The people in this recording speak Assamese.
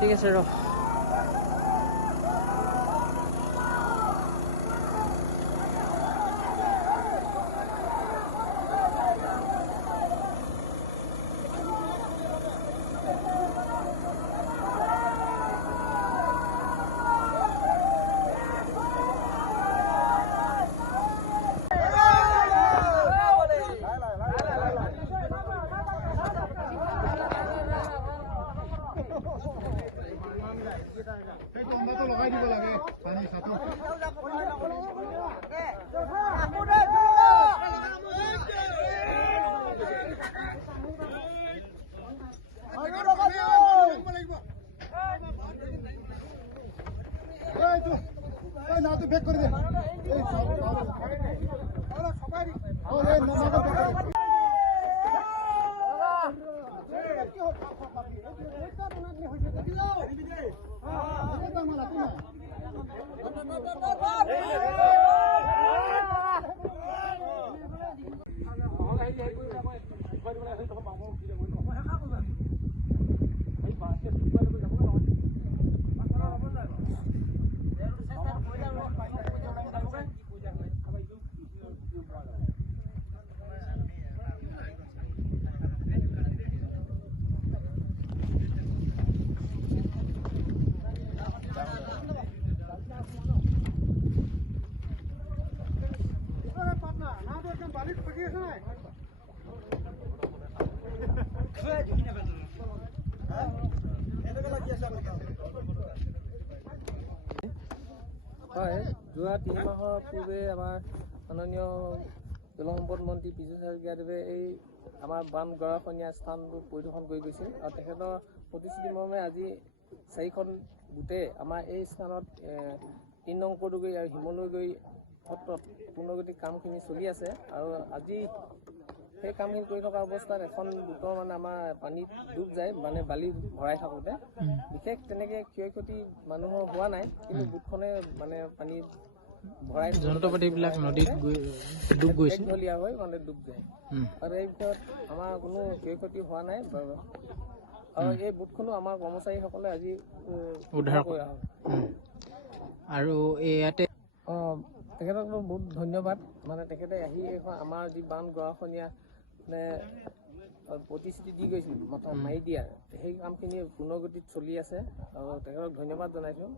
ঠিক আছে ৰ লগাই দিব লাগে পানী খাতো নাটো বেক কৰে দে হয় যোৱা 3 মাহৰ পূৰ্বে আমাৰ মাননীয় জলসম্পদ মন্ত্ৰী পীযুষ হাজৰিকাদেৱে এই আমাৰ বান গৰাখহনীয়া স্থানটো পৰিদৰ্শন কৰি গৈছিল আৰু তেখেতৰ প্ৰতিশ্ৰুতি মৰ্মে আজি 4খন গোটে আমাৰ এই স্থানত 3 নং পদুগুৰি আৰু শিমলুগুৰি সত্ৰত পূৰ্ণগতিত কামখিনি চলি আছে আৰু আজি সেই কামখিনি কৰি থকা অৱস্থাত এখন গোটৰ মানে আমাৰ পানীত ডুব যায় মানে বালি ভৰাই থাকোঁতে বিশেষ তেনেকৈ ক্ষয় ক্ষতি মানুহৰ হোৱা নাই কিন্তু গোটখনে মানে পানীত ভৰাই যন্ত্ৰপাতিবিলাক নদীত ডুব গৈছে দলীয়া হৈ মানে ডুব যায় আৰু এই ভিতৰত আমাৰ কোনো ক্ষয় ক্ষতি হোৱা নাই আৰু এই গোটখনো আমাৰ কৰ্মচাৰীসকলে আজি উদ্ধাৰ কৰা আৰু ইয়াতে তেখেতক বহুত ধন্যবাদ মানে তেখেতে আহি এইখন আমাৰ যি বান গৰাখহনীয়া মানে প্ৰতিশ্ৰুতি দি গৈছিল মাথা মাৰি দিয়া সেই কামখিনি পূৰ্ণগতিত চলি আছে আৰু তেখেতক ধন্যবাদ জনাইছোঁ।